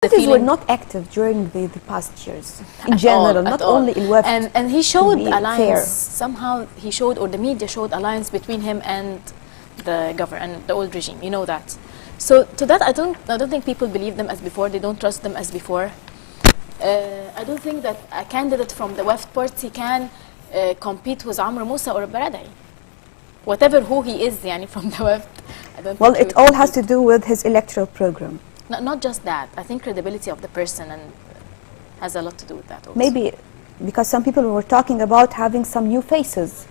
Parties were not active during the past years, in general, not only in West. And he showed alliance, somehow he showed, or the media showed alliance between him and the government, and the old regime, you know that. So to that, I don't think people believe them as before, they don't trust them as before. I don't think that a candidate from the West party can compete with Amr Moussa or Baradei. Whatever who he is, yani, from the West, I don't well, think it all has to do with his electoral program. Not just that. I think credibility of the person and has a lot to do with that also. Maybe because some people were talking about having some new faces.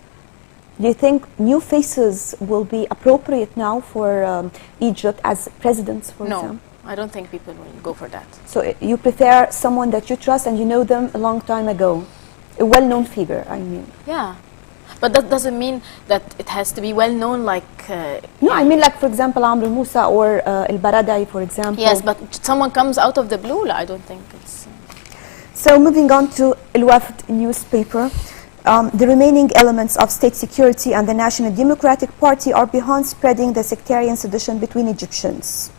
Do you think new faces will be appropriate now for Egypt as presidents, for example? No, I don't think people will go for that. So you prefer someone that you trust and you know them a long time ago, a well-known figure, I mean. Yeah. But that doesn't mean that it has to be well known, like. No, I mean, like, for example, Amr Moussa or El Baradei, for example. Yes, but someone comes out of the blue, I don't think it's. So, moving on to El Wafd newspaper. The remaining elements of state security and the National Democratic Party are behind spreading the sectarian sedition between Egyptians.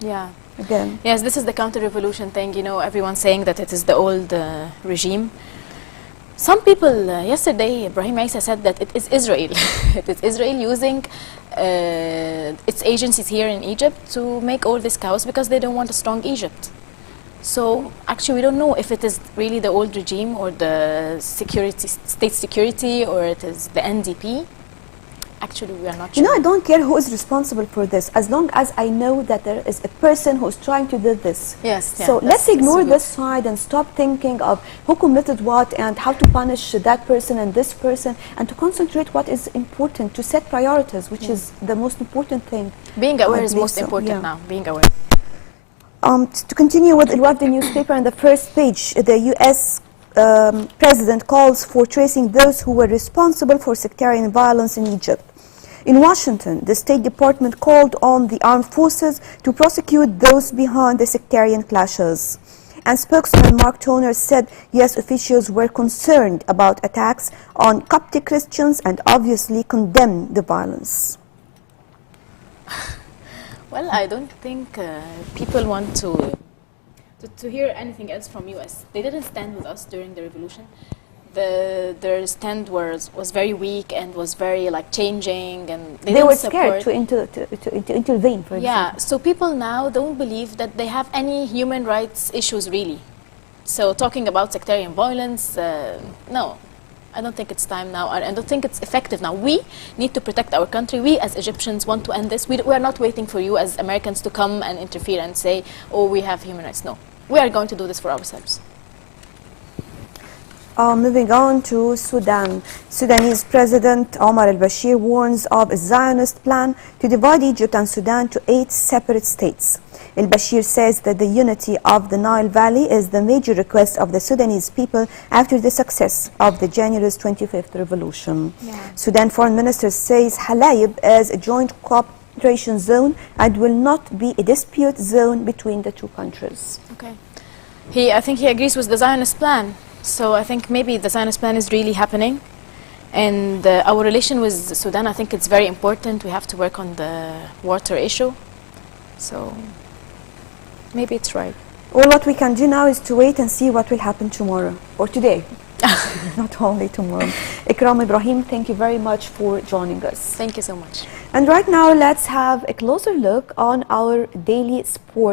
Yeah. Again. Yes, this is the counter-revolution thing, you know, everyone saying that it is the old regime. Some people, yesterday, Ibrahim Isa said that it is Israel. It is Israel using its agencies here in Egypt to make all this chaos because they don't want a strong Egypt. So, actually, we don't know if it is really the old regime or the state security, or it is the NDP. Actually, we are not sure. You know, I don't care who is responsible for this, as long as I know that there is a person who's trying to do this. Yes. Yeah, so let's ignore this side and stop thinking of who committed what and how to punish that person and this person, and to concentrate what is important, to set priorities, which is the most important thing. Being aware is most important now, being aware. To continue with El Wafd newspaper, on the first page, the U.S. President calls for tracing those who were responsible for sectarian violence in Egypt. In Washington, the State Department called on the armed forces to prosecute those behind the sectarian clashes. And spokesman Mark Toner said U.S. officials were concerned about attacks on Coptic Christians and obviously condemned the violence. Well, I don't think people want to hear anything else from U.S. They didn't stand with us during the revolution. Their stand was very weak and was very changing, and they were scared to intervene, for example. Yeah, so people now don't believe that they have any human rights issues really. So talking about sectarian violence, no, I don't think it's time now. I don't think it's effective now. We need to protect our country. We as Egyptians want to end this. We are not waiting for you as Americans to come and interfere and say, oh, we have human rights. No, we are going to do this for ourselves. Moving on to Sudan. Sudanese President Omar al-Bashir warns of a Zionist plan to divide Egypt and Sudan to 8 separate states. Al-Bashir says that the unity of the Nile Valley is the major request of the Sudanese people after the success of the January 25th revolution. Yeah. Sudan Foreign Minister says Halayib is a joint cooperation zone and will not be a dispute zone between the two countries. Okay. I think he agrees with the Zionist plan. So I think maybe the Zionist plan is really happening. And our relation with Sudan, I think it's very important. We have to work on the water issue. So maybe it's right. Well, what we can do now is to wait and see what will happen tomorrow, or today, not only tomorrow. Ekram Ibrahim, thank you very much for joining us. Thank you so much. And right now, let's have a closer look on our daily sport.